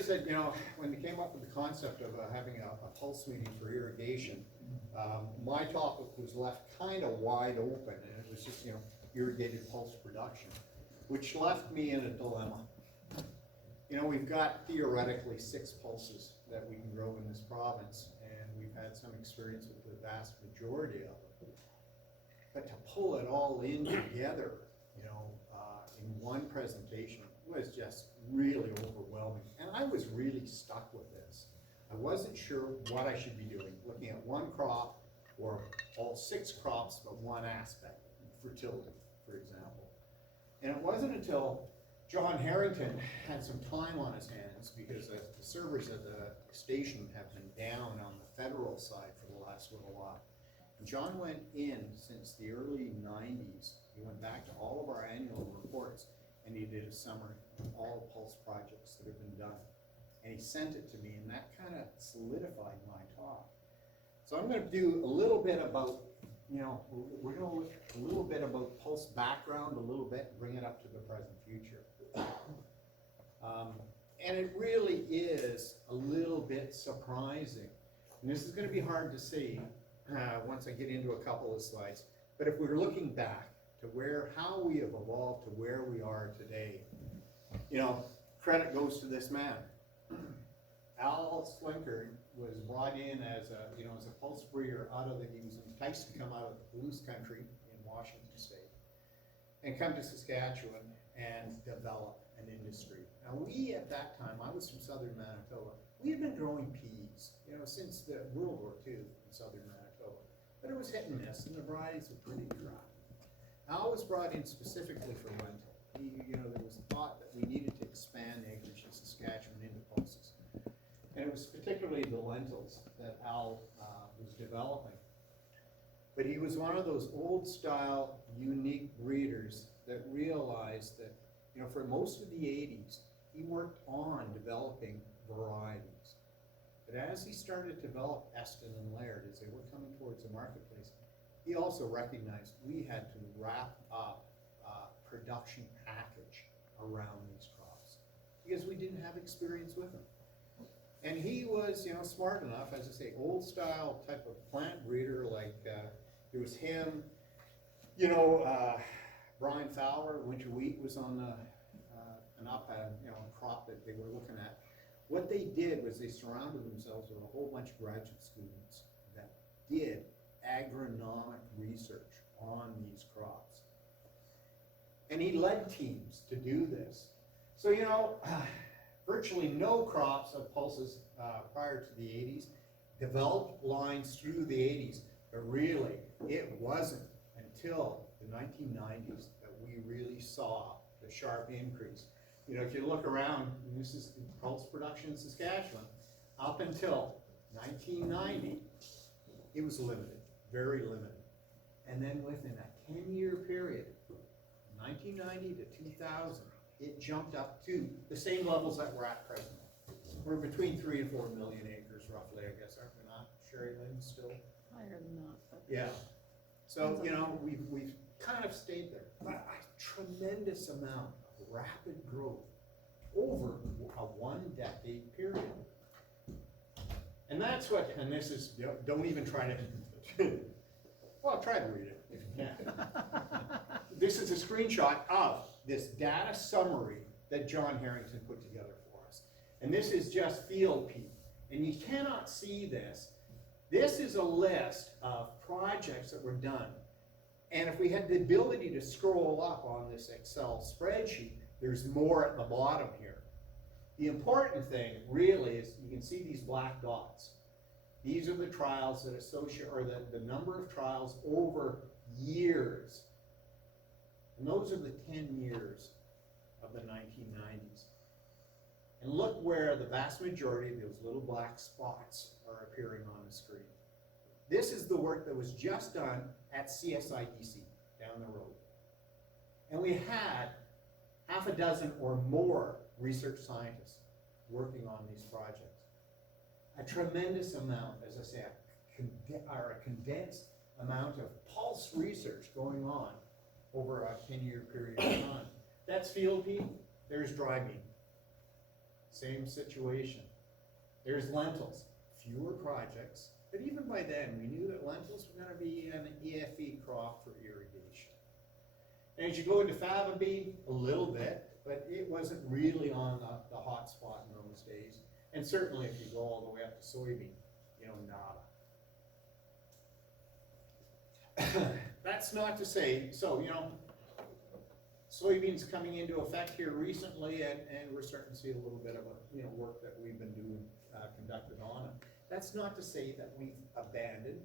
said, you know, when they came up with the concept of having a pulse meeting for irrigation, my topic was left kind of wide open, and it was just, you know, irrigated pulse production, which left me in a dilemma. You know, we've got theoretically 6 pulses that we can grow in this province, and we've had some experience with the vast majority of them. But to pull it all in together, you know, in one presentation was just really overwhelming. And I was really stuck with this. I wasn't sure what I should be doing, looking at one crop or all 6 crops, but one aspect, fertility, for example. And it wasn't until John Harrington had some time on his hands, because the servers at the station have been down on the federal side for the last little while. And John went in since the early 90s. He went back to all of our annual reports, and he did a summary of all the pulse projects that have been done. And he sent it to me, and that kind of solidified my talk. So I'm going to do a little bit about, you know, we're going to look a little bit about pulse background a little bit, bring it up to the present future. And it really is a little bit surprising. And this is going to be hard to see once I get into a couple of slides. But if we're looking back to how we have evolved to where we are today, you know, credit goes to this man. Al Slinker was brought in as a pulse breeder he was enticed to come out of the Blues country in Washington State and come to Saskatchewan and develop an industry. Now we, at that time, I was from southern Manitoba, we had been growing peas, you know, since the World War II in southern Manitoba. But it was hit and miss, and the varieties were pretty dry. Al was brought in specifically for lentil. There was thought that we needed to expand acreage in Saskatchewan into pulses. And it was particularly the lentils that Al was developing. But he was one of those old style, unique breeders that realized that, you know, for most of the 80s, he worked on developing varieties. But as he started to develop Eston and Laird, as they were coming towards the marketplace, he also recognized we had to wrap up a production package around these crops because we didn't have experience with them. And he was, you know, smart enough, as I say, old style type of plant breeder, like there was him, you know, Brian Fowler, winter wheat was on a crop that they were looking at. What they did was they surrounded themselves with a whole bunch of graduate students that did agronomic research on these crops. And he led teams to do this. So, you know, virtually no crops of pulses prior to the 80s, developed lines through the 80s, but really it wasn't until the 1990s that we really saw the sharp increase. You know, if you look around, and this is pulse production in Saskatchewan, up until 1990, it was limited, very limited. And then within a 10-year period, 1990 to 2000, it jumped up to the same levels that we're at presently. We're between 3 and 4 million acres, roughly, I guess, aren't we not, Sherry Lynn, still? Higher than that. But Yeah. So, you know, we've kind of stayed there. But a tremendous amount of rapid growth over a 1-decade period. And that's what, and this is, don't even try to, well, try to read it if you can. This is a screenshot of this data summary that John Harrington put together for us. And this is just field peat. And you cannot see this. This is a list of projects that were done. And if we had the ability to scroll up on this Excel spreadsheet, there's more at the bottom here. The important thing really is you can see these black dots. These are the trials that associate, or the number of trials over years. And those are the 10 years of the 1990s. And look where the vast majority of those little black spots are appearing on the screen. This is the work that was just done at CSIDC down the road. And we had half a dozen or more research scientists working on these projects. A tremendous amount, as I say, a condensed amount of pulse research going on over a 10-year period of time. That's field peat, there's dry bean. same situation. There's lentils, fewer projects, but even by then, we knew that lentils were gonna be an EFE crop for irrigation. And as you go into faba bean, a little bit, but it wasn't really on the hot spot in those days. And certainly if you go all the way up to soybean, you know, nada. That's not to say, so, you know, soybeans coming into effect here recently, and we're starting to see a little bit of a, you know, work that we've been doing, conducted on it. That's not to say that we've abandoned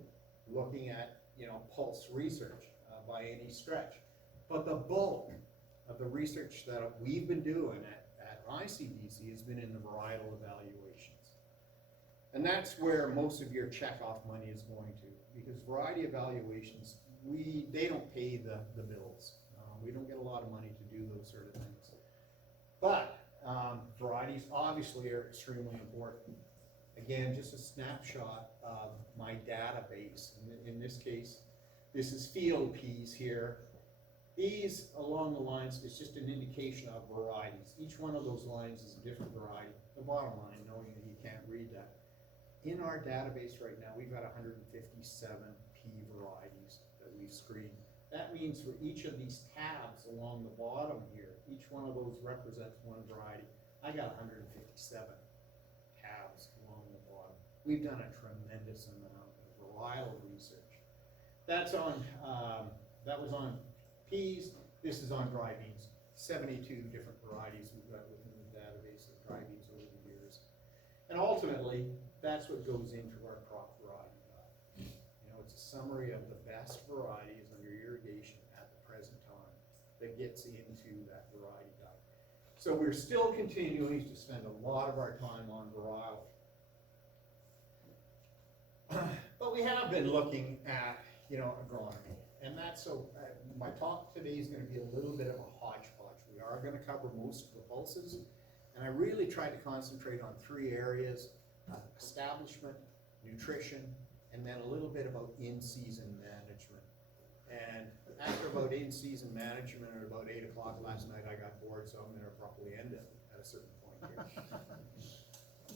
looking at, you know, pulse research by any stretch. But the bulk of the research that we've been doing at ICDC has been in the varietal evaluations. And that's where most of your checkoff money is going to, because variety evaluations, they don't pay the bills. We don't get a lot of money to do those sort of things. But varieties obviously are extremely important. Again, just a snapshot of my database. In this case, this is field peas here. These along the lines is just an indication of varieties. Each one of those lines is a different variety. The bottom line, knowing that you can't read that. In our database right now, we've got 157 pea varieties that we've screened. That means for each of these tabs along the bottom here, each one of those represents one variety. I got 157 tabs along the bottom. We've done a tremendous amount of varietal research. That's on, that was on peas. This is on dry beans. 72 different varieties we've got within the database of dry beans over the years. And ultimately, that's what goes into our crop variety guide. You know, it's a summary of the best varieties under irrigation at the present time that gets into that variety guide. So we're still continuing to spend a lot of our time on varietal. But we have been looking at, you know, agronomy. And that's so, my talk today is going to be a little bit of a hodgepodge. We are going to cover most of the pulses, and I really try to concentrate on three areas: establishment, nutrition, and then a little bit about in-season management. And after about in-season management at about 8 o'clock last night, I got bored, so I'm going to probably end it at a certain point here.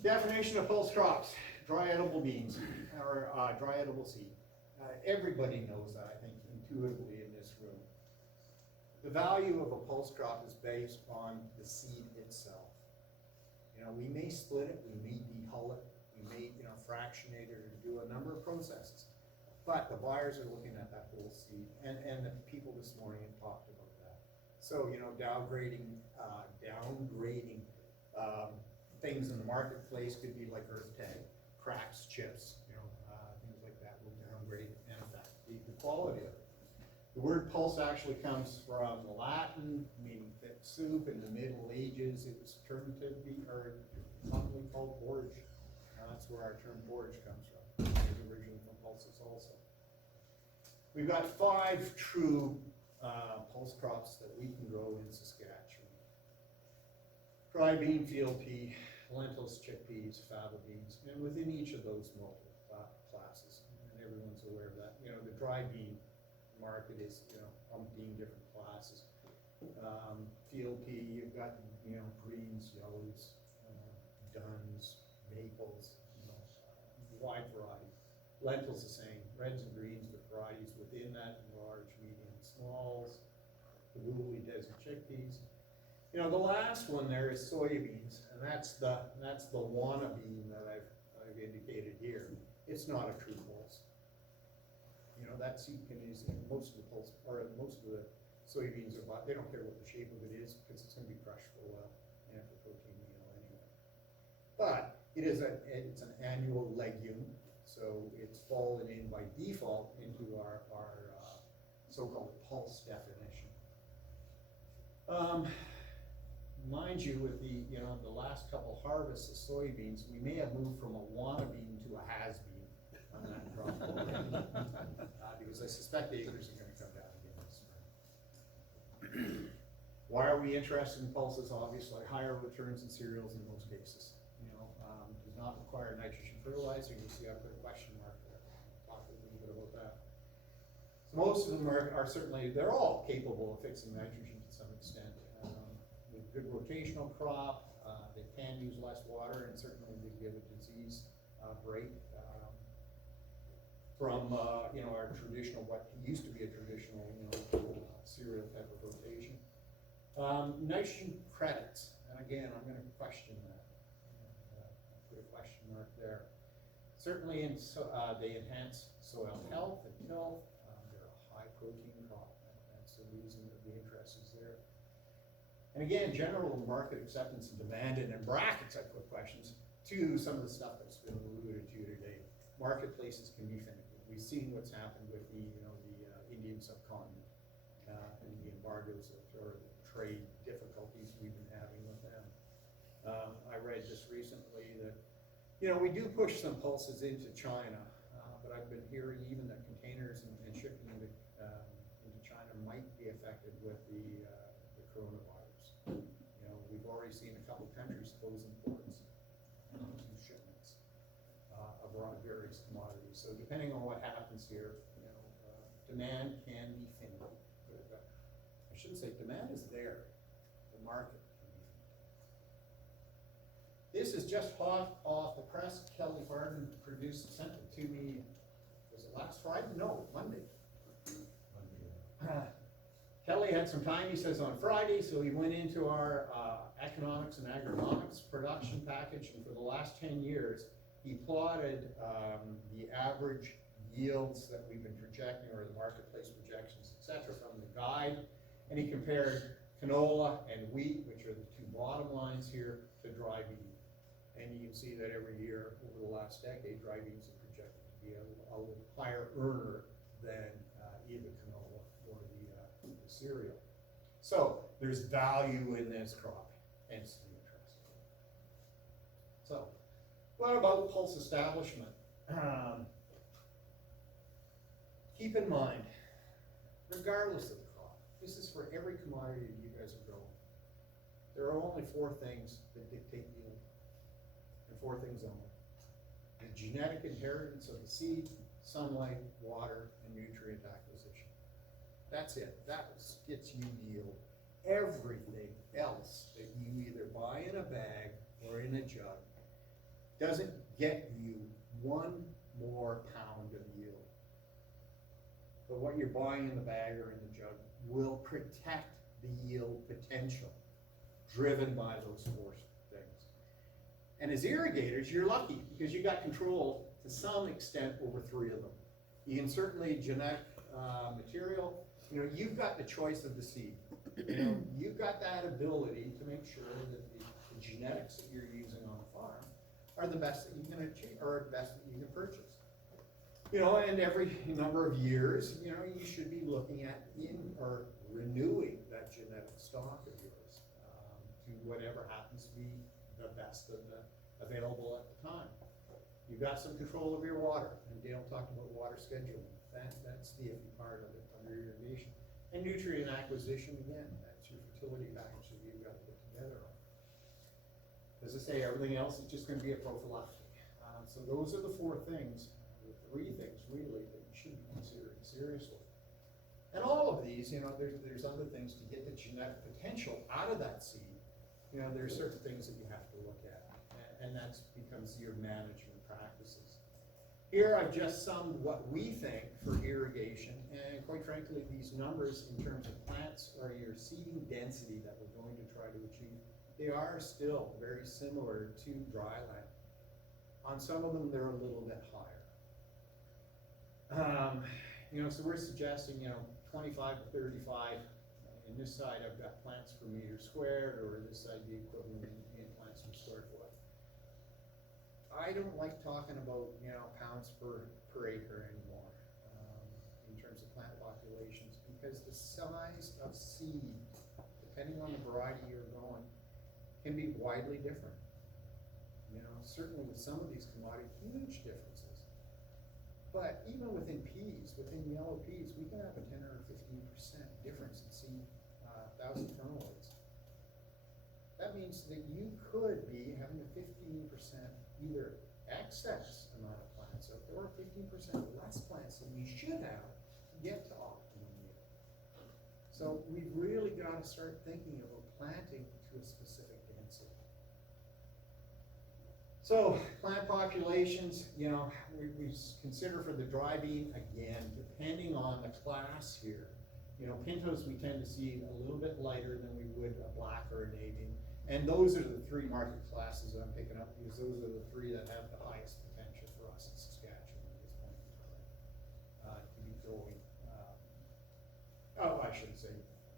Definition of pulse crops: dry edible beans, or dry edible seed. Everybody knows that, I think, intuitively in this room. The value of a pulse crop is based on the seed itself. You know, we may split it, we may dehull it, we may, you know, fractionate it or do a number of processes. But the buyers are looking at that whole seed, and the people this morning have talked about that. So, you know, downgrading things in the marketplace could be like earth tag, cracks, chips, you know, things like that will downgrade and affect the quality of it. The word pulse actually comes from the Latin, meaning thick soup. In the Middle Ages, it was turned to be, or commonly called porridge. That's where our term porridge comes from. It was originally from pulses also. We've got 5 true pulse crops that we can grow in Saskatchewan. Dry bean, field pea, lentils, chickpeas, faba beans, and within each of those multiple classes, and everyone's aware of that. You know, the dry bean market is, you know, umpteen different classes. Field pea, you've got, you know, greens, yellows, duns, maples, you know, wide variety. Lentils the same, reds and greens, but varieties within that, large, medium, smalls, the woolly desert chickpeas. You know, the last one there is soybeans, and that's the wanna bean that I've indicated here. It's not a true pulse. You know, that seed can use most of the pulse, or most of the soybeans are bought. They don't care what the shape of it is because it's going to be crushed for a while and for protein meal anyway. But it's an annual legume, so it's fallen in by default into our so-called pulse definition. Mind you, with the last couple harvests of soybeans, we may have moved from a wanna bean to a has bean on that crop already, because I suspect the acres are going to come down again this spring. Why are we interested in pulses? Obviously, higher returns in cereals in most cases. You know, does not require nitrogen fertilizer. You see, I put a question mark there. Talk a little bit about that. So most of them are certainly, they're all capable of fixing nitrogen to some extent. With good rotational crop, They can use less water, and certainly they give a disease break from our traditional, what used to be a traditional cereal type of rotation. Nitrogen credits, and again, I'm going to question that. Put a question mark there. Certainly, they enhance soil health and tilth. They're a high protein crop. That's the reason that the interest is there. And again, general market acceptance and demand, and in brackets I put questions to some of the stuff that's been alluded to today. Marketplaces can be finicky. We've seen what's happened with the Indian subcontinent and the embargoes or the trade difficulties we've been having with them. I read just recently that we do push some pulses into China, but I've been hearing even that containers and shipping into China might be affected with the coronavirus. We've already seen a couple countries closing ports to shipments of various commodities. So depending on what happens here, demand can be finicky. I shouldn't say demand is there, the market can be finicky. This is just hot off the press. Kelly Barden sent it to me, was it last Friday? No, Monday. Kelly had some time, he says, on Friday, so he went into our economics and agronomics production package, and for the last 10 years, he plotted the average yields that we've been projecting, or the marketplace projections, etc., from the guide, and he compared canola and wheat, which are the two bottom lines here, to dry bean. And you can see that every year over the last decade, dry beans are projected to be a little higher earner than either canola or the cereal. So there's value in this crop, hence the interest. So what about pulse establishment? Keep in mind, regardless of the crop, this is for every commodity that you guys are growing. There are only 4 things that dictate yield, and 4 things only: the genetic inheritance of the seed, sunlight, water, and nutrient acquisition. That's it. That gets you yield. Everything else that you either buy in a bag or in a jug doesn't get you 1 more pound of yield. But what you're buying in the bag or in the jug will protect the yield potential driven by those 4 things. And as irrigators, you're lucky because you got control to some extent over 3 of them. You can certainly genetic material. You've got the choice of the seed. You've got that ability to make sure that the genetics that you're using on the farm are the best that you can achieve, or the best that you can purchase. And every number of years, you should be looking at or renewing that genetic stock of yours to whatever happens to be the best of the available at the time. You've got some control of your water, and Dale talked about water scheduling. That's the iffy part of it under irrigation. And nutrient acquisition, again, that's your fertility package that you've got to put together on. As I say, everything else is just going to be a prophylactic. So those are the 4 things, the 3 things really that you should be considering seriously. And all of these, there's other things to get the genetic potential out of that seed. There's certain things that you have to look at, and that becomes your management practices. Here I've just summed what we think for irrigation, and quite frankly, these numbers in terms of plants or your seeding density that we're going to try to achieve, they are still very similar to dry land. On some of them, they're a little bit higher. So we're suggesting, 25 to 35. In this side, I've got plants per meter squared, or this side, the equivalent in plants per square foot. I don't like talking about, pounds per acre anymore in terms of plant populations, because the size of seed, depending on the variety you're growing, can be widely different. Certainly with some of these commodities, huge differences. But even within peas, within yellow peas, we can have a 10 or 15% difference in seed 1,000 kernels. That means that you could be having a 15% either excess amount of plants out there, or 15% less plants than you should have to get to optimum yield. So we've really got to start thinking about planting to a specific density. So plant populations, you know, we consider for the dry bean, again, depending on the class here. You know, Pintos we tend to see a little bit lighter than we would a black or an Avian. And those are the three market classes I'm picking up because those are the three that have the highest potential for us in Saskatchewan at this point in time to be growing. I shouldn't say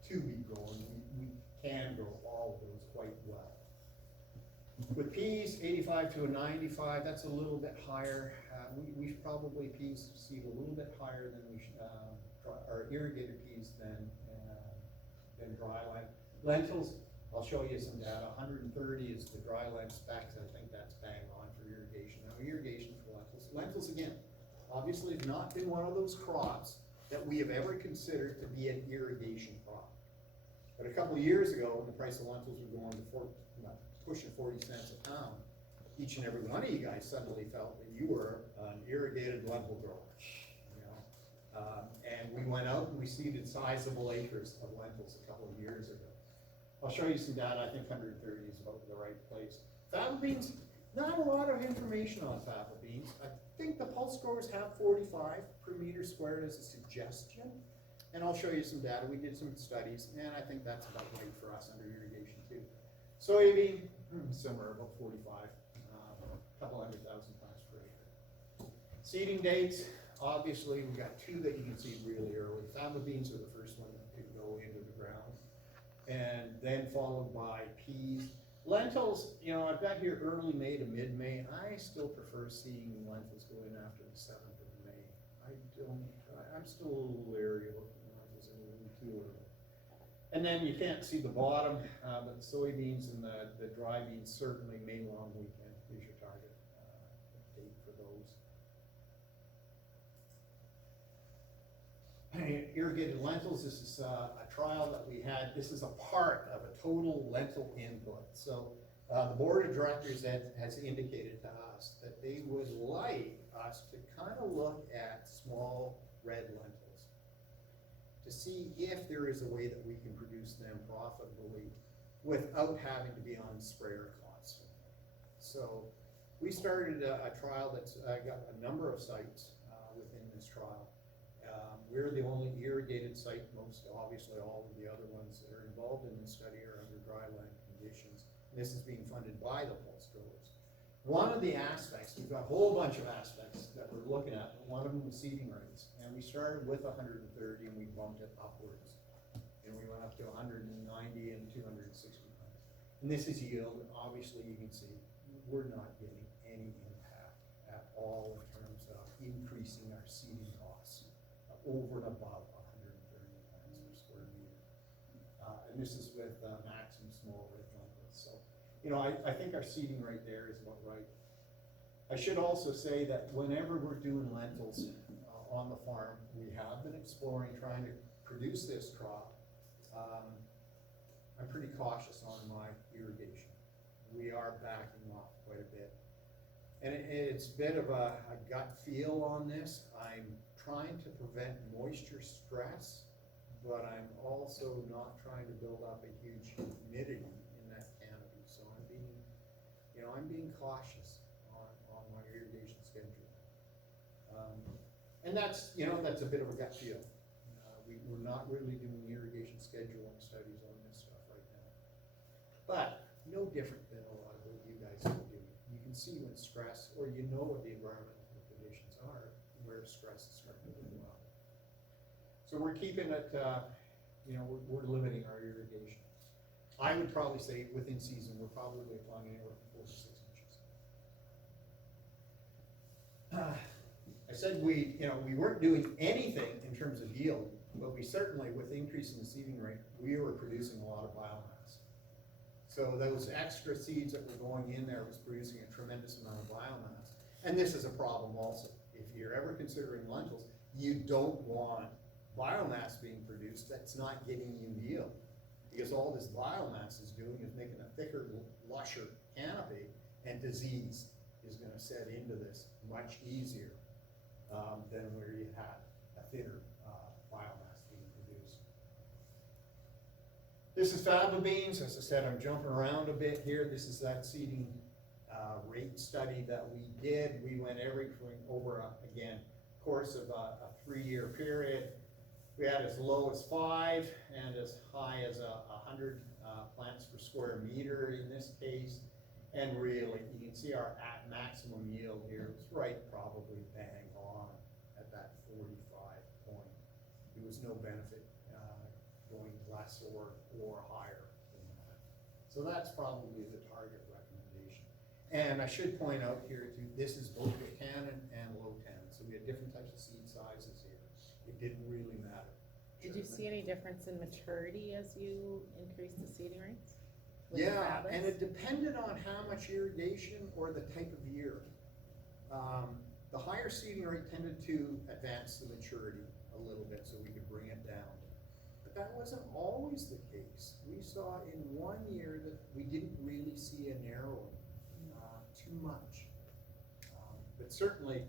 to be growing. We can grow all of those quite well. With peas, 85 to a 95, that's a little bit higher. We probably peas seed a little bit higher than we should, or irrigated peas than dryland. Lentils, I'll show you some data. 130 is the dryland specs. I think that's bang on for irrigation. Now, irrigation for lentils. Lentils, again, obviously has not been one of those crops that we have ever considered to be an irrigation crop. But a couple of years ago, when the price of lentils was going to pushing 40 cents a pound, each and every one of you guys suddenly felt that you were an irrigated lentil grower. You know? And we went out and we seeded sizable acres of lentils a couple of years ago. I'll show you some data. I think 130 is about the right place. Faba beans, not a lot of information on faba beans. I think the pulse growers have 45 per meter squared as a suggestion. And I'll show you some data. We did some studies, and I think that's about right for us under irrigation too. Soybean, somewhere about 45, a couple 100,000 plants per acre. Seeding dates, obviously we got two that you can seed really early. Faba beans are the first one that could go into the ground, and then followed by peas. Lentils, you know, I've got here early May to mid-May. I still prefer seeing lentils go in after the 7th of May. I'm still a little leery of lentils in a little too early. And then you can't see the bottom, but the soybeans and the dry beans, certainly May long weekend is your target date for those. Irrigated lentils, this is a trial that we had. This is a part of a total lentil input. So the board of directors has indicated to us that they would like us to kind of look at small red lentils to see if there is a way that we can produce them profitably without having to be on sprayer constantly. So we started a trial that's got a number of sites within this trial. We're the only irrigated site. Most obviously all of the other ones that are involved in this study are under dryland conditions. And this is being funded by the pulse growers. One of the aspects, we've got a whole bunch of aspects that we're looking at, but one of them was seeding rates. And we started with 130 and we bumped it upwards. And we went up to 190 and 260 plants. And this is yield. Obviously you can see we're not getting any impact at all in terms of increasing our seeding costs over and above 130 plants per square meter. And this is with maximum small red lentils. So, you know, I think our seeding rate there is about right. I should also say that whenever we're doing lentils on the farm, we have been exploring trying to produce this crop. I'm pretty cautious on my irrigation. We are backing off quite a bit. And it's a bit of a gut feel on this. I'm trying to prevent moisture stress, but I'm also not trying to build up a huge humidity in that canopy. So I'm being cautious on my irrigation schedule. And that's a bit of a gut feel. We're not really doing irrigation scheduling studies on this stuff right now. But no different than a lot of what you guys are doing. You can see when stress, or you know what the environmental conditions are, where stress is starting to go up. So we're keeping it, we're limiting our irrigation. I would probably say within season, we're probably applying anywhere from 4 to 6 inches. I said we weren't doing anything in terms of yield, but we certainly, with increasing the seeding rate, we were producing a lot of biomass. So those extra seeds that were going in there was producing a tremendous amount of biomass. And this is a problem also. If you're ever considering lentils, you don't want biomass being produced that's not getting you yield. Because all this biomass is doing is making a thicker, lusher canopy, and disease is going to set into this much easier than where you had a thinner biomass being produced. This is faba beans. As I said, I'm jumping around a bit here. This is that seeding rate study that we did. We went everything over, again, course of a 3-year period. We had as low as 5 and as high as 100 plants per square meter in this case. And really, you can see our at maximum yield here. It's right probably bang on at that 45 point. There was no benefit going less or higher than that. So that's probably the target recommendation. And I should point out here too, this is both with tannin and low tannin. So we had different types of seed sizes here. It didn't really matter. Did you see any difference in maturity as you increased the seeding rates? Yeah, and it depended on how much irrigation or the type of year. The higher seeding rate tended to advance the maturity a little bit so we could bring it down. But that wasn't always the case. We saw in one year that we didn't really see a narrowing too much. But certainly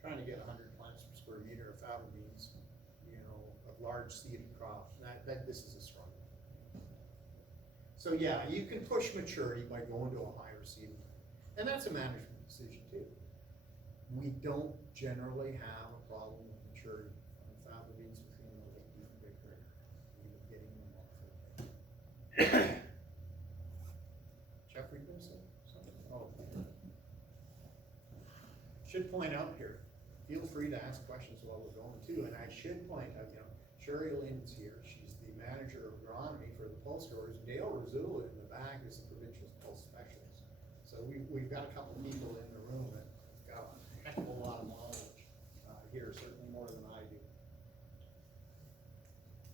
trying to get 100 plants per square meter of faba beans, you know, a large seeded crop, this is a struggle. So yeah, you can push maturity by going to a higher seeding rate. And that's a management decision too. We don't generally have a problem with maturity on faba beans between the late and big grader, even getting them off the Jeffrey Grimson? Oh. Should point out here, feel free to ask questions while we're going too. And I should point out, you know, Sherry Lynn's here. She's the manager of agronomy for the pulse growers. Dale Razula in the back is the provincial pulse specialist. So we've got a couple people in the room that got a heck of a lot of knowledge here, certainly more than I do.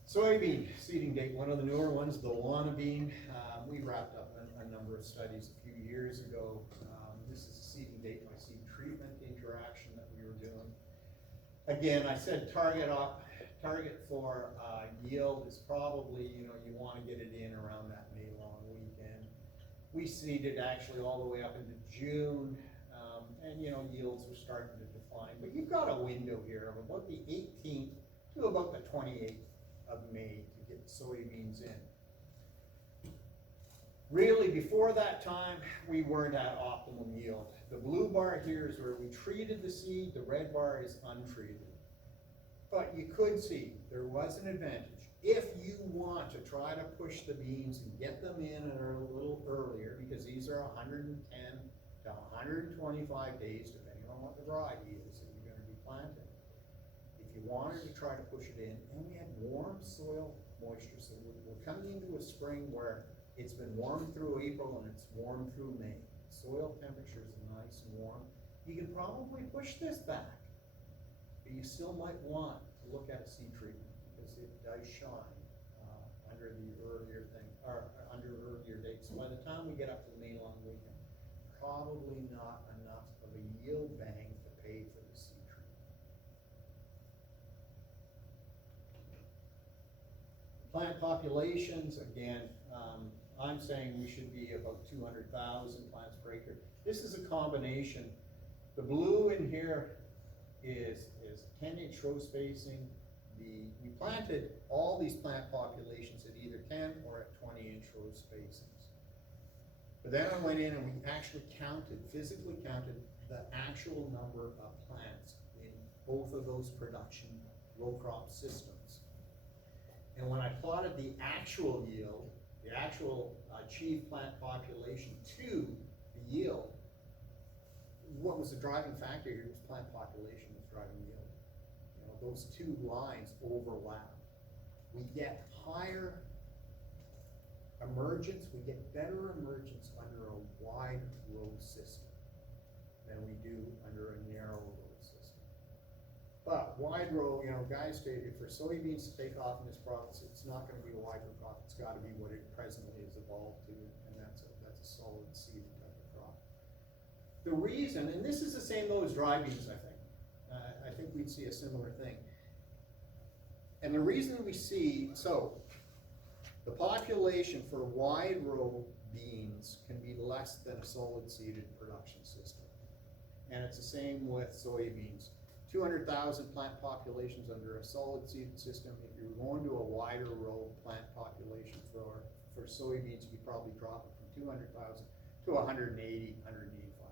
Soybean seeding date, one of the newer ones, the Wana bean. We wrapped up a number of studies a few years ago. This is a seeding date by seed treatment interaction that we were doing. Again, I said target for yield is probably, you know, you want to get it in around that May long weekend. We seeded actually all the way up into June, and you know, yields are starting to decline. But you've got a window here of about the 18th to about the 28th of May to get soybeans in. Really, before that time, we weren't at optimum yield. The blue bar here is where we treated the seed, the red bar is untreated. But you could see there was an advantage. If you want to try to push the beans and get them in a little earlier, because these are 110 to 125 days, depending on what the variety is that you're going to be planting. If you wanted to try to push it in, and we had warm soil moisture, so we're coming into a spring where it's been warm through April and it's warm through May. Soil temperatures are nice and warm. You can probably push this back, but you still might want to look at a seed treatment because it does shine under the earlier thing, or under earlier dates. So by the time we get up to the May long weekend, probably not enough of a yield bang to pay for the seed treatment. Plant populations, again, I'm saying we should be about 200,000 plants per acre. This is a combination. The blue in here is 10-inch row spacing. We planted all these plant populations at either 10 or at 20-inch row spacings. But then I went in and we actually physically counted the actual number of plants in both of those production row crop systems. And when I plotted the actual yield, the actual achieved plant population to the yield, what was the driving factor here was plant population was driving yield. You know, those two lines overlap. We get higher emergence, we get better emergence under a wide row system than we do under a narrow row system. But wide row, you know, guys stated for soybeans to take off in this province, it's not going to be a wide row crop. It's got to be what it presently has evolved to, and that's a solid seed type of crop. The reason, and this is the same though as dry beans, I think we'd see a similar thing. And the reason we see, so the population for wide row beans can be less than a solid seeded production system. And it's the same with soybeans. 200,000 plant populations under a solid seed system. If you're going to a wider row plant population for soybeans, you probably drop it from 200,000 to 180, 185,000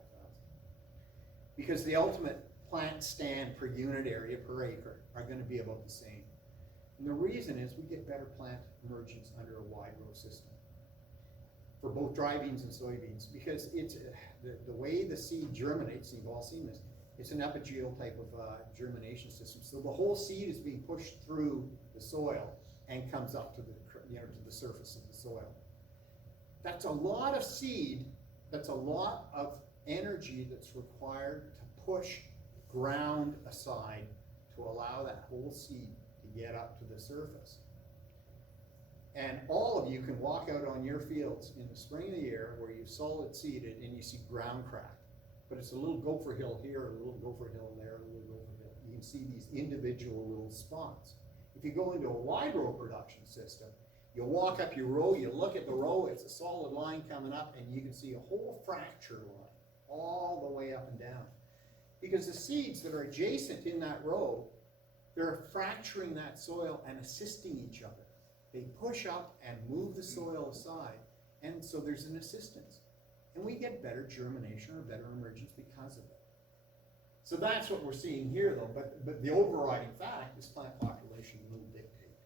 because the ultimate plant stand per unit area per acre are gonna be about the same. And the reason is we get better plant emergence under a wide row system for both dry beans and soybeans, because it's the way the seed germinates, you've all seen this, it's an epigeal type of germination system. So the whole seed is being pushed through the soil and comes up to the, to the surface of the soil. That's a lot of seed, that's a lot of energy that's required to push ground aside to allow that whole seed to get up to the surface. And all of you can walk out on your fields in the spring of the year where you've solid seeded and you see ground cracked. But it's a little gopher hill here, a little gopher hill there, a little gopher hill. You can see these individual little spots. If you go into a wide row production system, you walk up your row, you look at the row, it's a solid line coming up, and you can see a whole fracture line all the way up and down. Because the seeds that are adjacent in that row, they're fracturing that soil and assisting each other. They push up and move the soil aside, and so there's an assistance. And we get better germination or better emergence because of it. So that's what we're seeing here though, but the overriding fact is plant population will dictate,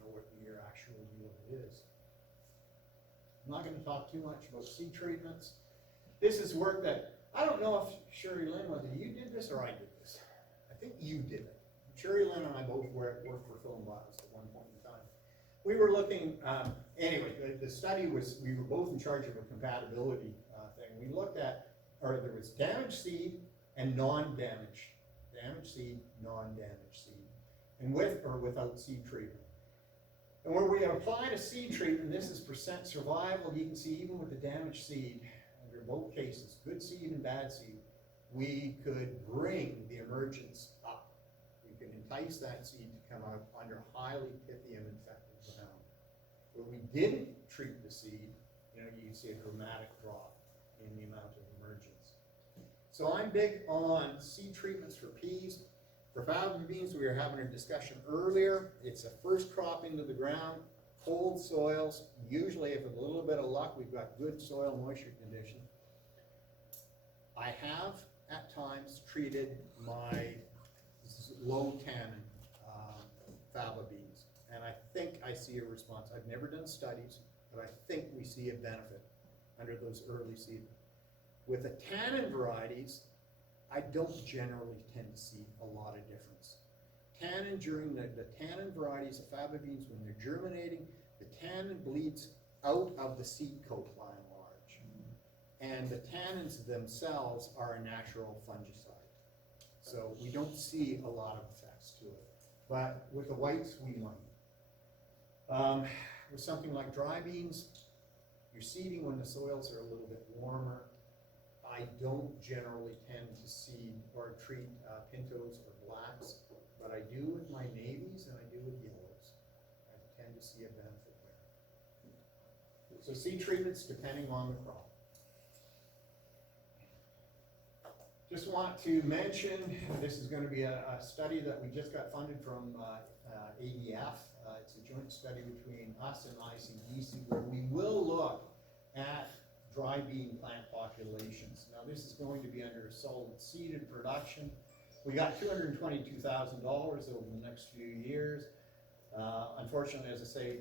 what your actual yield is. I'm not gonna talk too much about seed treatments. This is work that, I don't know if Sherry Lynn, whether you did this or I did this. I think you did it. Sherry Lynn and I both worked for Film Bios at one point in time. We were looking, anyway, the study was, we were both in charge of a compatibility thing. We looked at, or there was damaged seed and non-damaged, damaged seed, non-damaged seed, and with or without seed treatment. And where we applied a seed treatment, this is percent survival, you can see even with the damaged seed, under both cases, good seed and bad seed, we could bring the emergence up. We could entice that seed to come out under highly pythium infected ground. Where we didn't treat the seed, you can see a dramatic drop in the amount of emergence. So I'm big on seed treatments for peas. For faba beans, we were having a discussion earlier. It's a first crop into the ground, cold soils. Usually, if with a little bit of luck, we've got good soil moisture condition. I have, at times, treated my low tannin faba beans. And I think I see a response. I've never done studies, but I think we see a benefit under those early seed. With the tannin varieties, I don't generally tend to see a lot of difference. Tannin during the tannin varieties of faba beans, when they're germinating, the tannin bleeds out of the seed coat by and large. And the tannins themselves are a natural fungicide. So we don't see a lot of effects to it. But with the whites, we might. With something like dry beans, you're seeding when the soils are a little bit warmer. I don't generally tend to seed or treat pintos or blacks, but I do with my navies and I do with yellows. I tend to see a benefit there. So seed treatments depending on the crop. Just want to mention, this is going to be a study that we just got funded from ADF. It's a joint study between us and ICDC where we will look at dry bean plant populations. Now this is going to be under solid seeded production. We got $222,000 over the next few years. Unfortunately, as I say,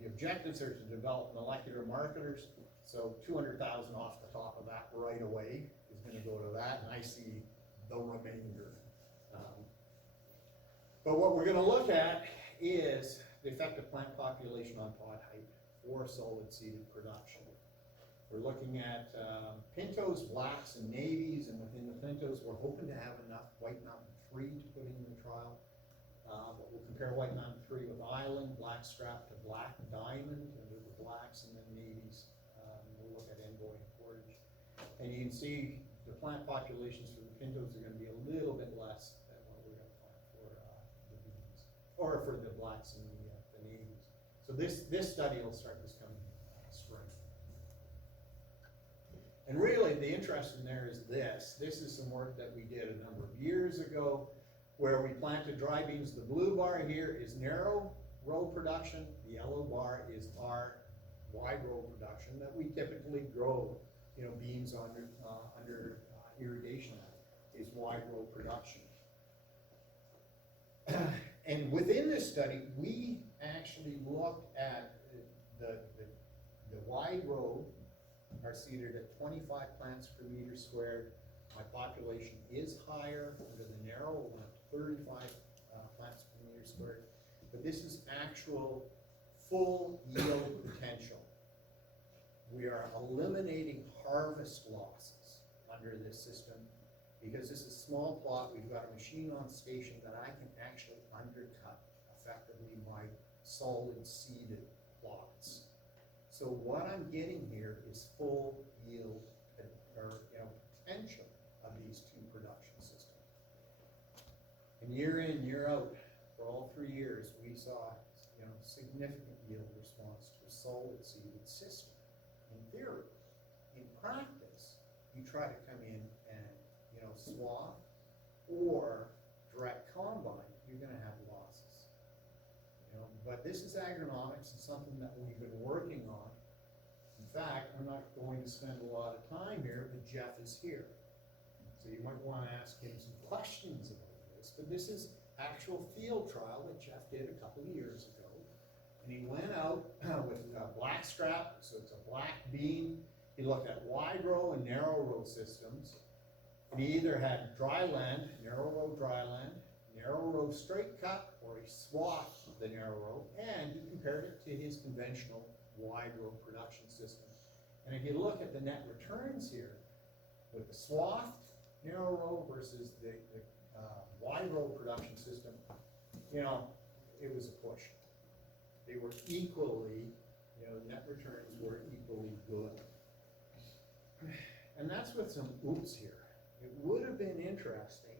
the objectives are to develop molecular marketers. So $200,000 off the top of that right away is going to go to that, and I see the remainder. But what we're going to look at is the effect of plant population on pod height for solid seeded production. We're looking at pintos, blacks, and navies, and within the pintos, we're hoping to have enough White Mountain 3 to put in the trial. But we'll compare White Mountain 3 with Island, black strap to black diamond, and with the blacks and then navies. We'll look at envoy and portage. And you can see the plant populations for the pintos are going to be a little bit less than what we're going to plant for the beans, or for the blacks and the navies. So this study will start this coming spring. And really, the interest in there is this. This is some work that we did a number of years ago where we planted dry beans. The blue bar here is narrow row production. The yellow bar is our wide row production that we typically grow, beans under irrigation. wide row production. And within this study, we actually looked at the wide row are seeded at 25 plants per meter squared. My population is higher under the narrow one, 35 plants per meter squared. But this is actual full yield potential. We are eliminating harvest losses under this system because this is small plot. We've got a machine on station that I can actually undercut effectively my solid seeded plots. So what I'm getting here is full yield or potential of these two production systems. And year in, year out, for all 3 years, we saw significant yield response to a solid seeded system. In theory, in practice, you try to come in and swath or direct combine, you're going to have losses. But this is agronomics and something that we've been working on. In fact, I'm not going to spend a lot of time here, but Jeff is here. So you might want to ask him some questions about this, but this is actual field trial that Jeff did a couple of years ago. And he went out with a black strap, so it's a black bean. He looked at wide row and narrow row systems. And he either had dry land, narrow row dry land, narrow row straight cut, or he swathed the narrow row, and he compared it to his conventional wide row production system. And if you look at the net returns here, with the swathed narrow row versus the wide row production system, it was a push. They were equally, net returns were equally good. And that's with some oops here. It would have been interesting,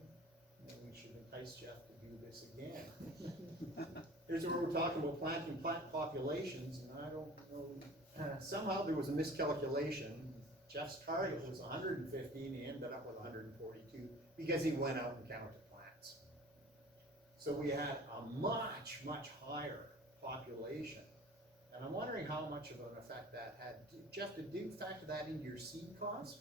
we should entice Jeff to do this again. Here's where we're talking about planting plant populations, and I don't know, somehow there was a miscalculation. Jeff's target was 150, and he ended up with 142 because he went out and counted plants. So we had a much, much higher population. And I'm wondering how much of an effect that had. Jeff, did you factor that into your seed cost?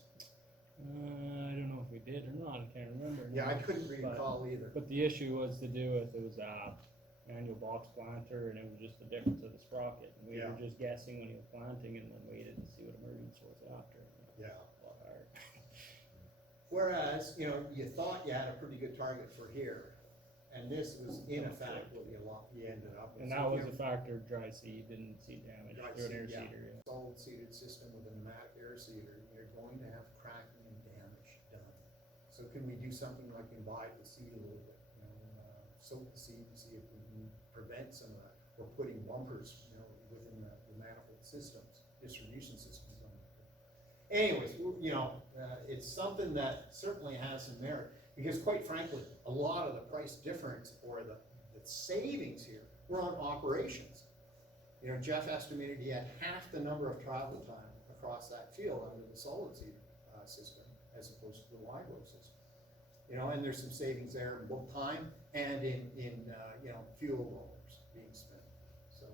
I don't know if we did or not, I can't remember. Yeah, I couldn't recall either. But the issue was to do with, it was a annual box planter, and it was just the difference of the sprocket. And we were just guessing when he was planting and then waited to see what emergence was after. Yeah. A lot higher. Whereas, you thought you had a pretty good target for here, and this was in effect what you ended up with. And that was a factor of dry seed and seed damage through an air seeder. Yeah. Solid seeded system with a pneumatic air seeder, you're going to have cracking and damage done. So can we do something like imbibe the seed a little bit, soak the seed and see if we can prevent some of that, or putting bumpers, within the manifold systems, distribution systems on it. Anyways, it's something that certainly has some merit, because quite frankly, a lot of the price difference or the savings here were on operations. Jeff estimated he had half the number of travel time across that field under the solid seed system as opposed to the wide row system. And there's some savings there in both time and in fuel dollars being spent. So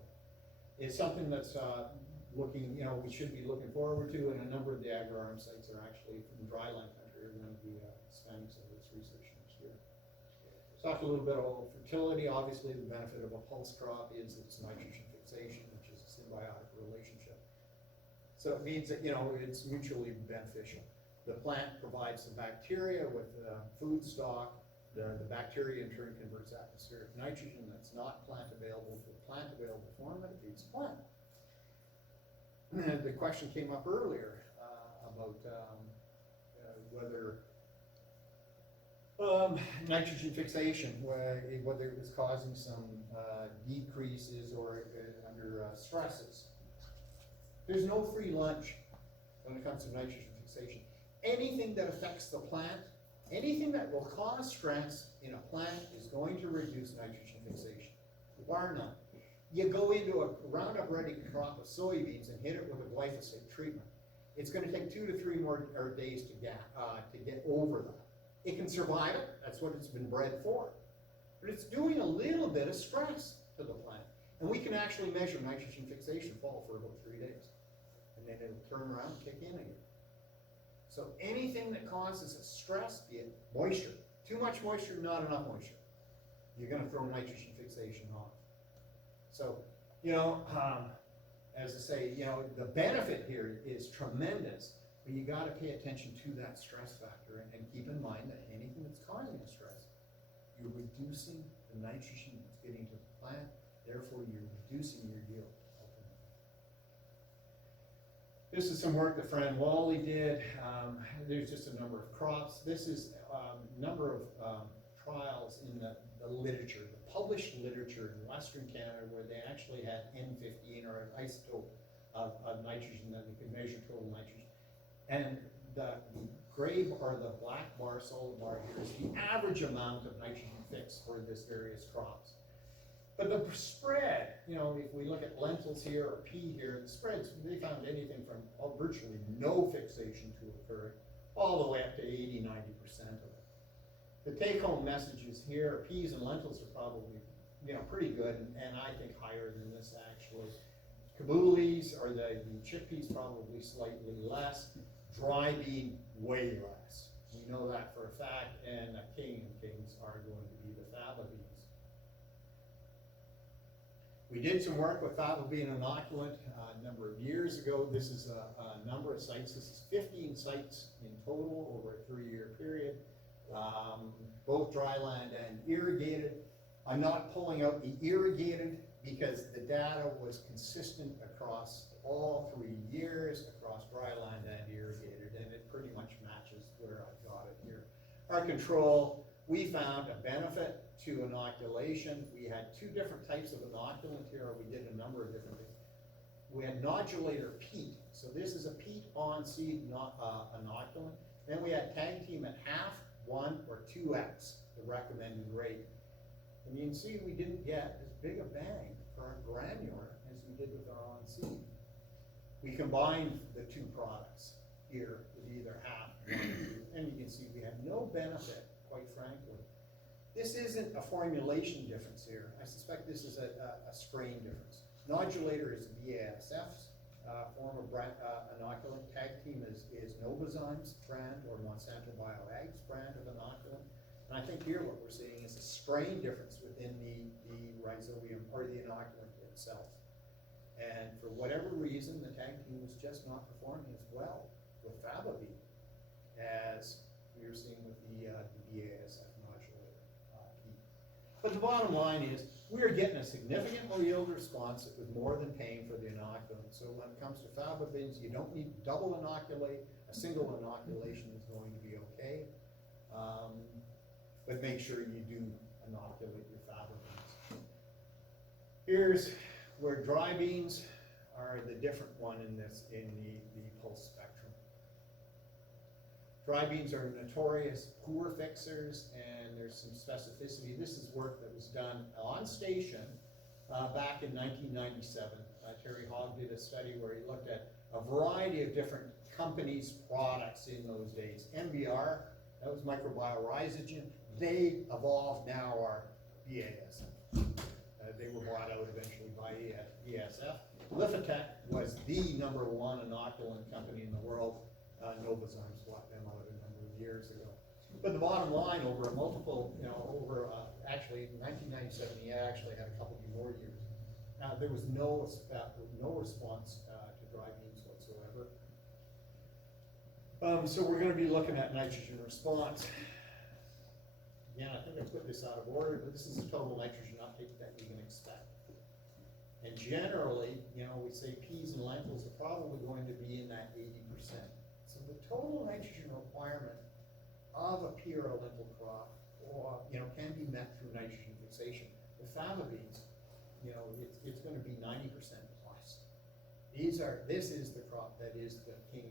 it's something that's looking, we should be looking forward to, and a number of the agri-arm sites are actually from dryland country are going to be spending some of this research next year. Talked a little bit about fertility. Obviously, the benefit of a pulse crop is that it's nitrogen fixation, which is a symbiotic relationship. So it means that, it's mutually beneficial. The plant provides the bacteria with food stock. The bacteria in turn converts atmospheric nitrogen that's not plant available to the plant available form, and it feeds the plant. And the question came up earlier about whether nitrogen fixation, whether it was causing some decreases or under stresses. There's no free lunch when it comes to nitrogen fixation. Anything that affects the plant, anything that will cause stress in a plant is going to reduce nitrogen fixation, bar none. You go into a Roundup Ready crop of soybeans and hit it with a glyphosate treatment. It's going to take 2 to 3 more days to get over that. It can survive it, that's what it's been bred for. But it's doing a little bit of stress to the plant. And we can actually measure nitrogen fixation fall for about 3 days. And then it'll turn around and kick in again. So anything that causes a stress, be it moisture, too much moisture, not enough moisture, you're gonna throw nitrogen fixation off. So, you know, as I say, you know, the benefit here is tremendous, but you gotta pay attention to that stress factor and keep in mind that anything that's causing a stress, you're reducing the nitrogen that's getting to the plant, therefore you're reducing your yield. This is some work that Fran Wally did. There's just a number of crops. This is a number of trials in the literature, the published literature in Western Canada, where they actually had N15 or an isotope of nitrogen that they could measure total nitrogen. And the gray or the black bar, solid bar here is the average amount of nitrogen fixed for this various crops. But the spread, you know, if we look at lentils here or pea here, the spreads, they found anything from virtually no fixation to occur, all the way up to 80–90% of it. The take-home messages here, peas and lentils are probably, you know, pretty good, and I think higher than this actually. Kaboulis or the chickpeas probably slightly less. Dry bean, way less. We know that for a fact, and the king and kings are going to be the Faba beans. We did some work with Faba bean inoculant a number of years ago. This is a number of sites. This is 15 sites in total over a 3-year period, both dry land and irrigated. I'm not pulling out the irrigated because the data was consistent across all 3 years, across dry land and irrigated, and it pretty much matches where I got it here. Our control, we found a benefit to inoculation. We had 2 different types of inoculant here. We did a number of different things. We had nodulator peat. So this is a peat on seed inoculant. Then we had tag team at half, 1 or 2x, the recommended rate. And you can see we didn't get as big a bang for our granular as we did with our on seed. We combined the 2 products here with either half, 1 or 2, and you can see we had no benefit, quite frankly. This isn't a formulation difference here. I suspect this is a strain difference. Nodulator is BASF's form of inoculant. Tag team is Novozymes brand or Monsanto Bioag's brand of inoculant. And I think here what we're seeing is a strain difference within the rhizobium or the inoculant itself. And for whatever reason, the tag team was just not performing as well with Faba bean as we were seeing with the BASF nodulator peat. But the bottom line is, we are getting a significant yield response with more than paying for the inoculant. So when it comes to Faba beans, you don't need to double inoculate. A single inoculation is going to be okay. But make sure you do inoculate your Faba beans. Here's where dry beans are the different one in the pulse spectrum. Dry beans are notorious poor fixers, and there's some specificity. This is work that was done on station back in 1997. Terry Hogg did a study where he looked at a variety of different companies' products in those days. MBR, that was microbial rhizogen. They evolved, now are BASF. They were bought out eventually by BASF. Lifotec was the #1 inoculant company in the world. Novozymes bought them out a number of years ago. But the bottom line, over a multiple, actually in 1997, he actually had a couple more years. There was no response to dry beans whatsoever. So we're going to be looking at nitrogen response. Again, I think I put this out of order, but this is the total nitrogen uptake that we can expect. And generally, we say peas and lentils are probably going to be in that 80%. So the total nitrogen requirement of a pea or a lentil crop, can be met through nitrogen fixation. With Faba beans, it's going to be 90% plus. This is the crop that is the king.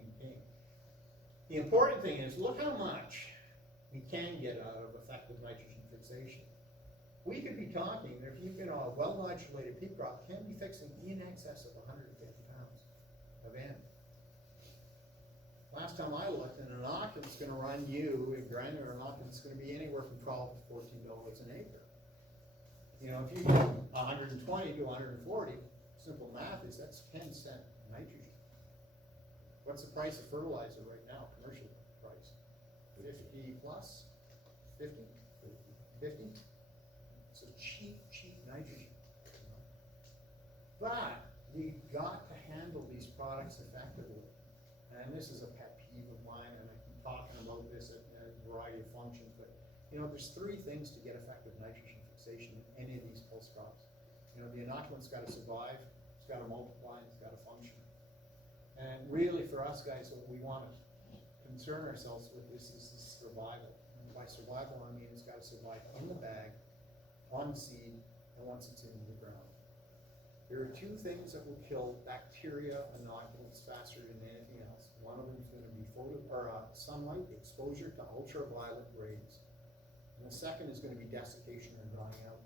The important thing is, look how much we can get out of effective nitrogen fixation. We could be talking that if you've got a well-modulated pea crop, can be fixing in excess of 150 pounds of N. Last time I looked, an inoculant's going to run you, a granular inoculant's going to be anywhere from $12 to $14 an acre. If you get 120 to 140, simple math is that's 10 cent nitrogen. What's the price of fertilizer right now, commercially? 50 plus, 50? 50? So cheap nitrogen. But you got to handle these products effectively. And this is a pet peeve of mine, and I keep talking about this at a variety of functions, but you know, there's three things to get effective nitrogen fixation in any of these pulse crops. You know, the inoculant's gotta survive, it's gotta multiply, and it's gotta function. And really for us guys, what we wanna concern ourselves with is survival. And by survival, I mean it's gotta survive in the bag, on seed, and once it's in the ground. There are two things that will kill bacteria inoculants faster than anything else. One of them is gonna be sunlight exposure to ultraviolet rays. And the second is gonna be desiccation or drying out.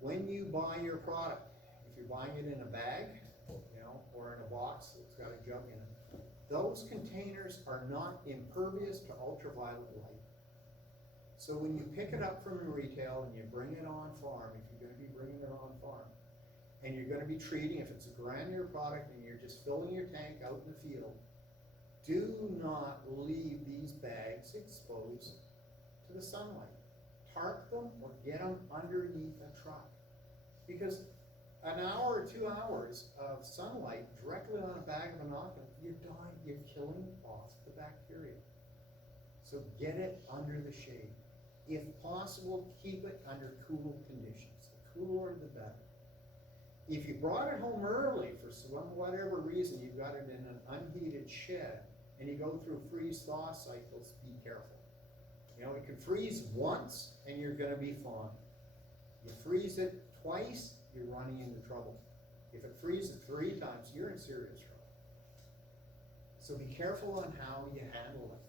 When you buy your product, if you're buying it in a bag, you know, or in a box that's got a jug in it, those containers are not impervious to ultraviolet light. So when you pick it up from retail and you bring it on farm, if you're gonna be bringing it on farm, and you're gonna be treating, if it's a granular product and you're just filling your tank out in the field, do not leave these bags exposed to the sunlight. Tarp them or get them underneath a truck. Because an hour or 2 hours of sunlight directly on a bag of inoculant, you're killing off the bacteria. So get it under the shade. If possible, keep it under cool conditions. The cooler the better. If you brought it home early for whatever reason, you've got it in an unheated shed, and you go through freeze-thaw cycles, be careful. You know, it can freeze once, and you're gonna be fine. You freeze it twice, you're running into trouble. If it freezes 3 times, you're in serious trouble. So be careful on how you handle it.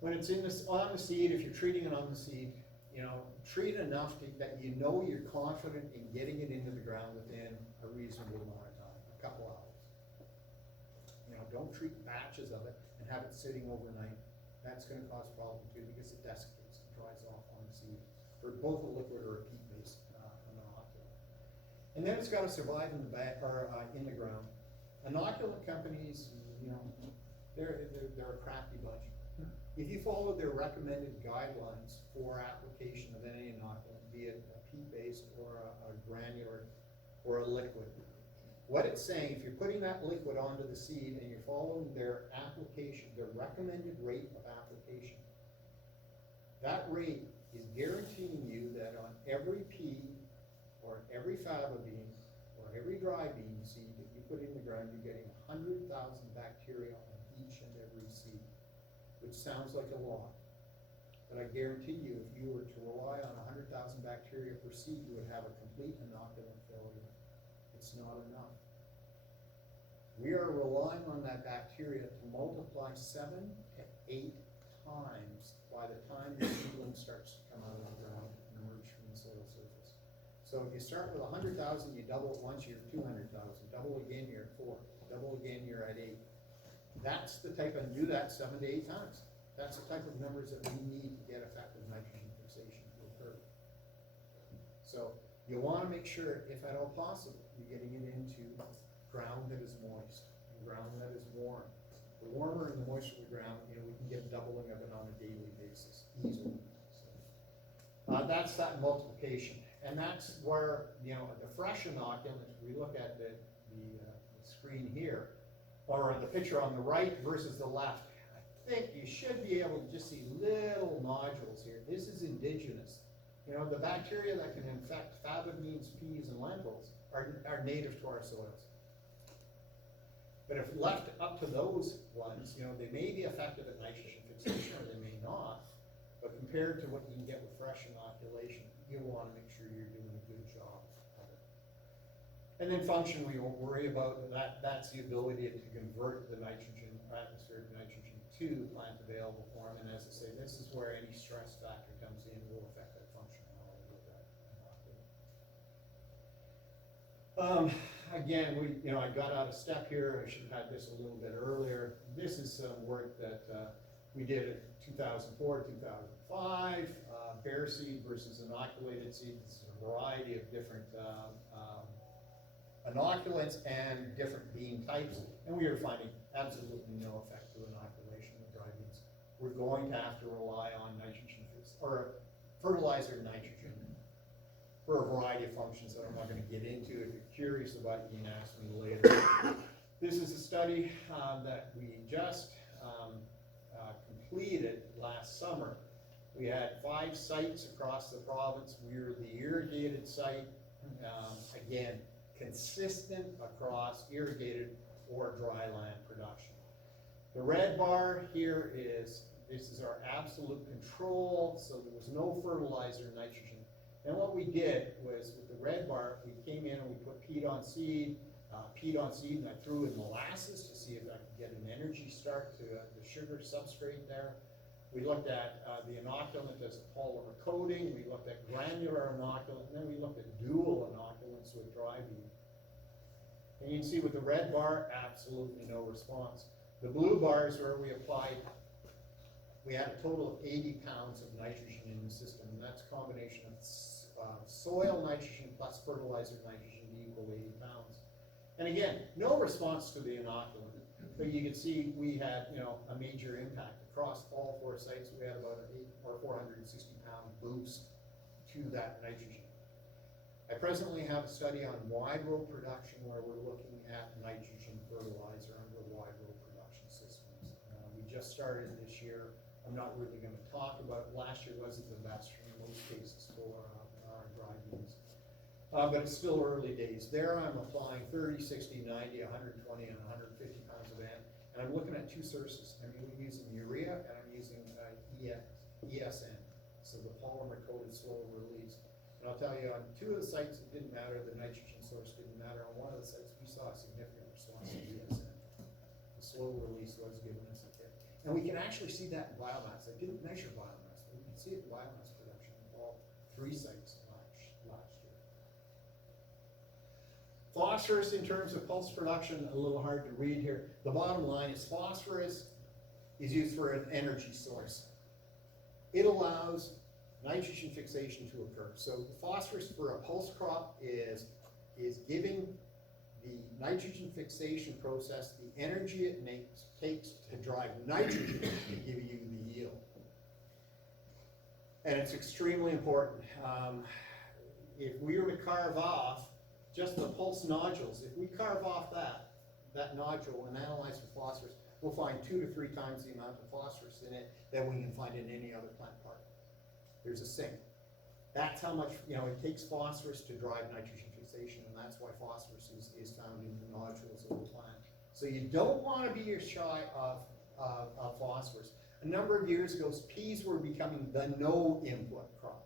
When it's on the seed, if you're treating it on the seed, you know, treat enough that you know you're confident in getting it into the ground within a reasonable amount of time, a couple hours. You know, don't treat batches of it and have it sitting overnight. That's gonna cause problems too, because it desiccates and dries off on the seed, for both a liquid or a peat-based inoculant. And then it's gotta survive in the bag, or in the ground. Inoculant companies, you know, they're a crafty bunch. If you follow their recommended guidelines for application of any inoculant, be it a peat-based or a granular or a liquid, what it's saying, if you're putting that liquid onto the seed and you're following their application, their recommended rate of application, that rate is guaranteeing you that on every pea or every faba bean or every dry bean seed that you put in the ground, you're getting 100,000 bacteria on each and every seed, which sounds like a lot. But I guarantee you, if you were to rely on 100,000 bacteria per seed, you would have a complete inoculant failure. It's not enough. We are relying on that bacteria to multiply 7 to 8 times by the time the seedling starts to come out of the ground and emerge from the soil surface. So if you start with 100,000, you double it once, you're at 200,000. Double again, you're at 4. Double again, you're at 8. That's the type, and do that 7 to 8 times. That's the type of numbers that we need to get effective nitrogen fixation to occur. So you want to make sure, if at all possible, you're getting it into ground that is moist and ground that is warm. The warmer and the moister the ground, you know, we can get doubling of it on a daily basis easily. So, that's that multiplication, and that's where, you know, the fresh inoculant. We look at the screen here, or the picture on the right versus the left. I think you should be able to just see little nodules here. This is indigenous. You know, the bacteria that can infect faba beans, peas, and lentils are native to our soils. But if left up to those ones, you know, they may be effective at nitrogen fixation or they may not. But compared to what you can get with fresh inoculation, you want to make sure you're doing a good job of it. And then function, we won't worry about that. That's the ability to convert the nitrogen, atmospheric nitrogen, to plant available form. And as I say, this is where any stress factor comes in, will affect that functionality of that inoculant. Again, I got out of step here. I should have had this a little bit earlier. This is some work that we did in 2004, 2005, bare seed versus inoculated seed. This is a variety of different inoculants and different bean types, and we are finding absolutely no effect to inoculation of dry beans. we're going to have to rely on nitrogen or fertilizer nitrogen for a variety of functions that I'm not gonna get into. If you're curious about it, you can ask me later. This is a study that we just completed last summer. We had 5 sites across the province. We were the irrigated site. Again, consistent across irrigated or dry land production. The red bar here this is our absolute control, so there was no fertilizer nitrogen. And what we did was, with the red bar, we came in and we put peat on seed, and I threw in molasses to see if I could get an energy start to the sugar substrate there. We looked at the inoculant as a polymer coating, we looked at granular inoculant, and then we looked at dual inoculants with dry bean. And you can see with the red bar, absolutely no response. The blue bar is where we applied, we had a total of 80 pounds of nitrogen in the system, and that's a combination of soil nitrogen plus fertilizer nitrogen to equal 80 pounds. And again, no response to the inoculant. But you can see we had, a major impact across all 4 sites. We had about an 460 pound boost to that nitrogen. I presently have a study on wide row production where we're looking at nitrogen fertilizer under wide row production systems. We just started this year. I'm not really going to talk about it. Last year wasn't the best in most cases for our dry beans. But it's still early days. There I'm applying 30, 60, 90, 120, and 150 pounds of N. And I'm looking at 2 sources. I'm using urea and I'm using ESN, so the polymer coated slow release. And I'll tell you, on 2 of the sites it didn't matter, the nitrogen source didn't matter. On 1 of the sites we saw a significant response to ESN. The slow release was giving us a hit. And we can actually see that in biomass. I didn't measure biomass, but we can see it in biomass production in all 3 sites last year. Phosphorus in terms of pulse production, a little hard to read here. The bottom line is phosphorus is used for an energy source. It allows nitrogen fixation to occur. So the phosphorus for a pulse crop is giving the nitrogen fixation process the energy it takes to drive nitrogen to give you the yield. And it's extremely important. If we were to carve off just the pulse nodules, if we carve off that nodule and analyze for phosphorus, we'll find 2 to 3 times the amount of phosphorus in it that we can find in any other plant part. There's a sink. That's how much, it takes phosphorus to drive nitrogen fixation, and that's why phosphorus is found in the nodules of the plant. So you don't want to be shy of phosphorus. A number of years ago, peas were becoming the no input crop.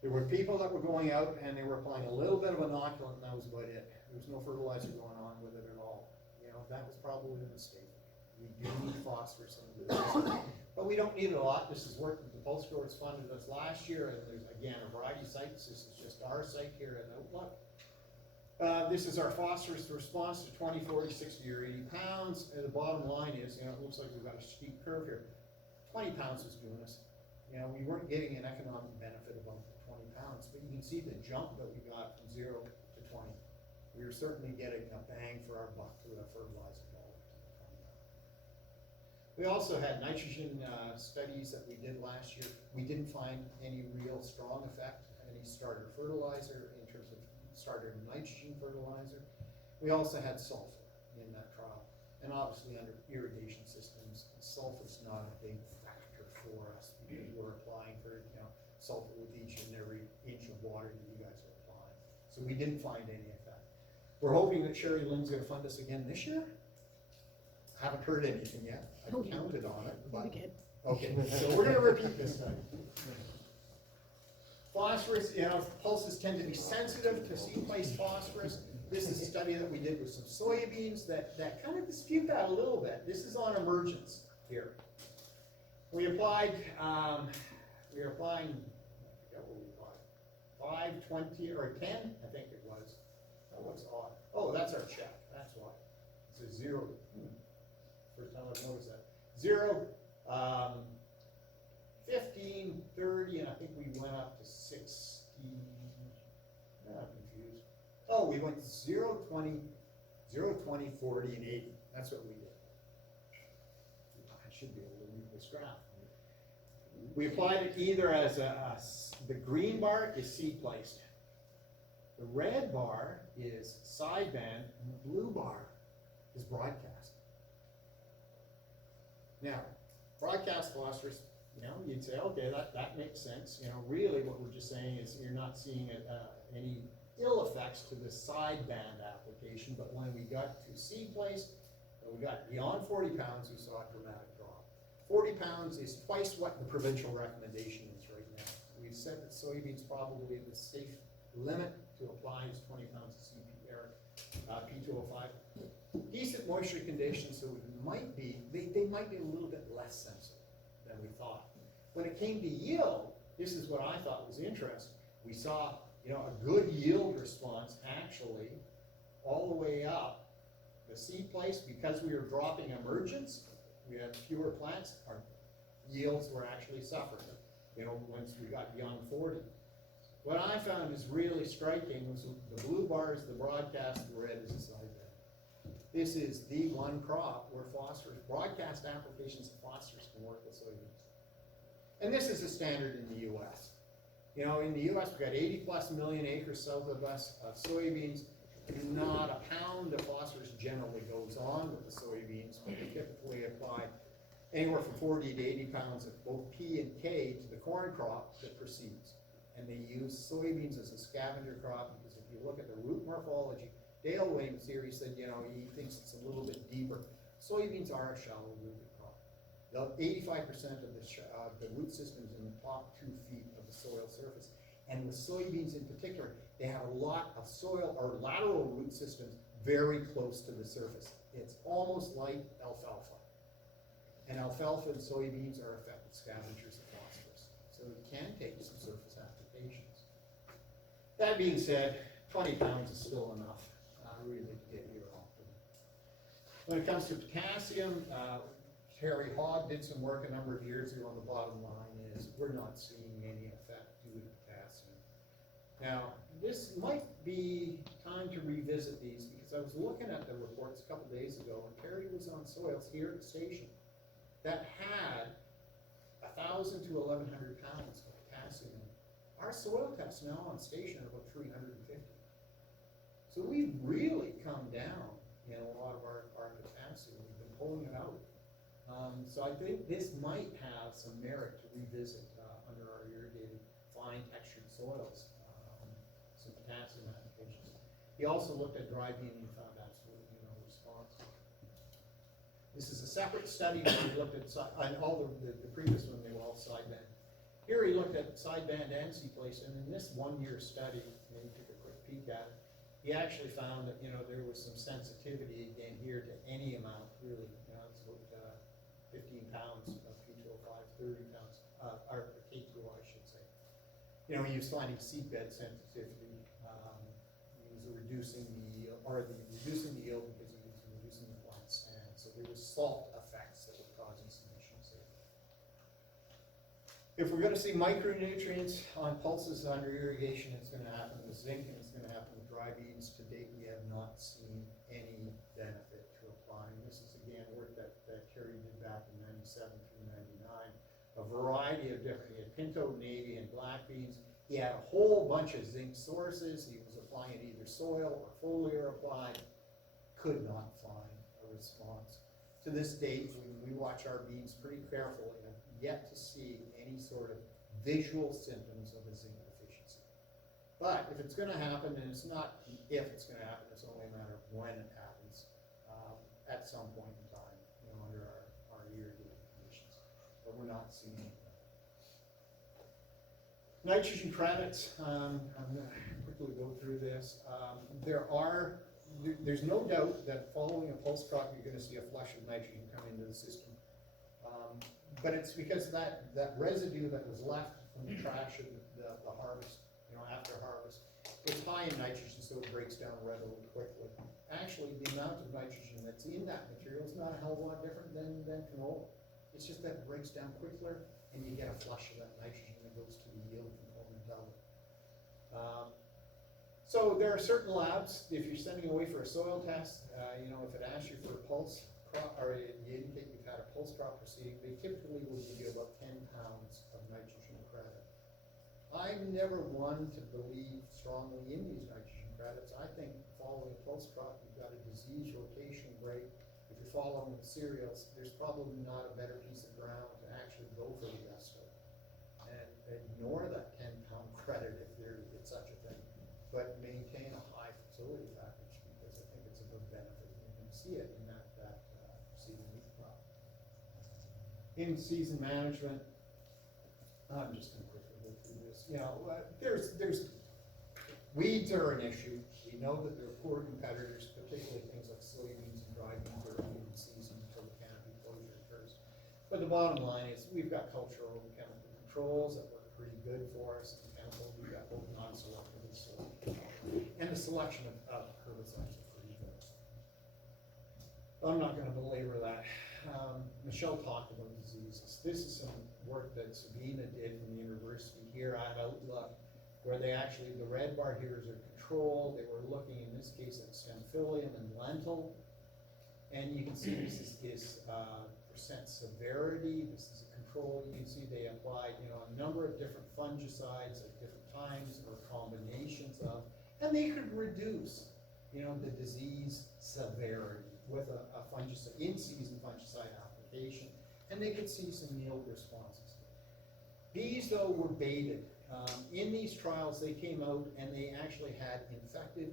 There were people that were going out and they were applying a little bit of inoculant, and that was about it. There was no fertilizer going on with it at all. That was probably a mistake. We do need phosphorus in the system, but we don't need it a lot. This is work that the Pulse Growers funded us last year, and there's, again, a variety of sites. This is just our site here at Outlook. This is our phosphorus response to 20, 40, 60, or 80 pounds. And the bottom line is, it looks like we've got a steep curve here. 20 pounds is doing us. We weren't getting an economic benefit above the 20 pounds, but you can see the jump that we got from 0 to 20. We were certainly getting a bang for our buck with a fertilizer dollar to the 20 pound. We also had nitrogen studies that we did last year. We didn't find any real strong effect, any starter fertilizer in terms of starter nitrogen fertilizer. We also had sulfur in that trial. And obviously under irrigation systems, sulfur's not a big factor for us because we're applying for sulfur with each and every inch of water that you guys are applying. So we didn't find any effect. We're hoping that Sherry Lynn's going to fund us again this year. Haven't heard anything yet. I counted on it. But, okay, so we're going to repeat this time. Phosphorus, pulses tend to be sensitive to seed-placed phosphorus. This is a study that we did with some soybeans that kind of dispute that a little bit. This is on emergence here. We applied, we were applying, I forget what we applied, 5, 20, or 10, I think it was. That looks odd. Oh, that's our check, that's why. It's a 0. First time I've noticed that. 0, 15, 30, and I think we went up to 60. I'm confused. Oh, we went 0, 20, 40, and 80. That's what we did. I should be a little this graph. We applied it either as the green bar is seed placed. The red bar is sideband, and the blue bar is broadcast. Now, broadcast phosphorus, you know, you'd say, okay, that makes sense. You know, really what we're just saying is you're not seeing any ill effects to the sideband application, but when we got to seed place, we got beyond 40 pounds, we saw a dramatic drop. 40 pounds is twice what the provincial recommendation is right now. We've said that soybeans probably the safe limit to apply is 20 pounds of P205. Decent moisture conditions, so it might be, they might be a little bit less sensitive than we thought. When it came to yield, this is what I thought was interesting. We saw, you know, a good yield response actually all the way up the seed place. Because we were dropping emergence, we had fewer plants, our yields were actually suffering, you know, once we got beyond 40. What I found is really striking was the blue bar is the broadcast, the red is the sideband. This is the one crop where phosphorus, broadcast applications of phosphorus can work with soybeans. And this is a standard in the US. You know, in the US, we've got 80+ million acres south of us of soybeans. Not a pound of phosphorus generally goes on with the soybeans, but they typically apply anywhere from 40 to 80 pounds of both P and K to the corn crop that precedes. And they use soybeans as a scavenger crop because if you look at the root morphology, Dale Williams here, he said, you know, he thinks it's a little bit deeper. Soybeans are a shallow rooted crop. 85% of the root systems in the top 2 feet of the soil surface. And with soybeans in particular, they have a lot of soil or lateral root systems very close to the surface. It's almost like alfalfa. And alfalfa and soybeans are effective scavengers of phosphorus. So it can take some surface applications. That being said, 20 pounds is still enough, really, to get you optimal. When it comes to potassium, Terry Hogg did some work a number of years ago on the bottom line is we're not seeing any effect due to potassium. Now, this might be time to revisit these because I was looking at the reports a couple days ago and Terry was on soils here at the station that had 1,000 to 1,100 pounds of potassium. Our soil tests now on station are about 350. So we've really come down in a lot of our potassium. We've been pulling it out. So I think this might have some merit to revisit under our irrigated fine textured soils, some potassium applications. He also looked at dry bean and found absolutely no response. This is a separate study where he looked at, and all the previous one, they were all sideband. Here he looked at sideband and seed place, and in this 1-year study, and he took a quick peek at it, he actually found that, you know, there was some sensitivity again here to any amount, really. You know, it's about 15 pounds of P205, 30 pounds, or K2O, I should say. You know, he was finding seedbed sensitivity. He was reducing the yield because he was reducing the plant stand. So there was salt effects that were causing some issues there. If we're going to see micronutrients on pulses under irrigation, it's going to happen with zinc and it's going to happen with dry beans. To date, we have not seen any benefit to applying. This is again work that Terry did back in 97 through 99. A variety of different, he had Pinto, navy, and black beans. He had a whole bunch of zinc sources. He was applying it either soil or foliar applied. Could not find a response. To this date, we watch our beans pretty carefully and have yet to see any sort of visual symptoms of a zinc deficiency. But if it's going to happen, and it's not if it's going to happen, it's only a matter of when it happens at some point in time, you know, under our irrigated conditions. But we're not seeing it. Nitrogen credits, I'm going to quickly go through this. There's no doubt that following a pulse crop, you're going to see a flush of nitrogen come into the system. But it's because that residue that was left from the trash of the harvest, you know, after harvest, was high in nitrogen, so it breaks down readily quickly. Actually, the amount of nitrogen that's in that material is not a hell of a lot different than canola. It's just that it breaks down quicker, and you get a flush of that nitrogen that goes to the yield component of it. So there are certain labs, if you're sending away for a soil test, you know, if it asks you for a pulse crop, or you indicate you've had a pulse crop proceeding, they typically will give you about 10 pounds of nitrogen credit. I'm never one to believe strongly in these nitrogen credits. I think following a pulse crop, you've got a disease rotation rate. If you're following the cereals, there's probably not a better piece of ground to actually go for the rest of. And ignore that 10-pound credit if it's such a thing, but maintain a high fertility package, because I think it's a good benefit. You can see it in that season wheat crop. In season management, I'm just gonna quickly go through this. You know, there's weeds are an issue. We know that they're poor competitors, particularly things like soybeans and dry beans are in season until the canopy closure occurs. But the bottom line is we've got cultural and chemical controls that work pretty good for us. And chemical, we've got both non-selective and selective. And the selection of herbicides are pretty good. I'm not gonna belabor that. Michelle talked about diseases. This is some work that Sabina did from the university here at Outlook, where they actually, the red bar here is a control. They were looking in this case at Stemphylium and Lentil. And you can see this is percent severity. This is a control. You can see they applied, you know, a number of different fungicides at different times or combinations of, and they could reduce, you know, the disease severity with a fungicide, in-season fungicide application, and they could see some yield responses. These, though, were baited. In these trials, they came out and they actually had infected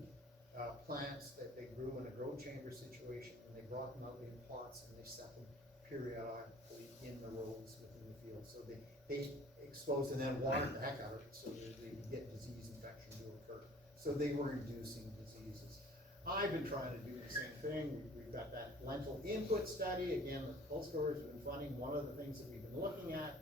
plants that they grew in a grow chamber situation, and they brought them out in pots and they set them periodically in the rows within the field. So they exposed and then watered the heck out of it so that they could get disease infection to occur. So they were inducing diseases. I've been trying to do the same thing. We've got that lentil input study. Again, the pulse growers have been funding. One of the things that we've been looking at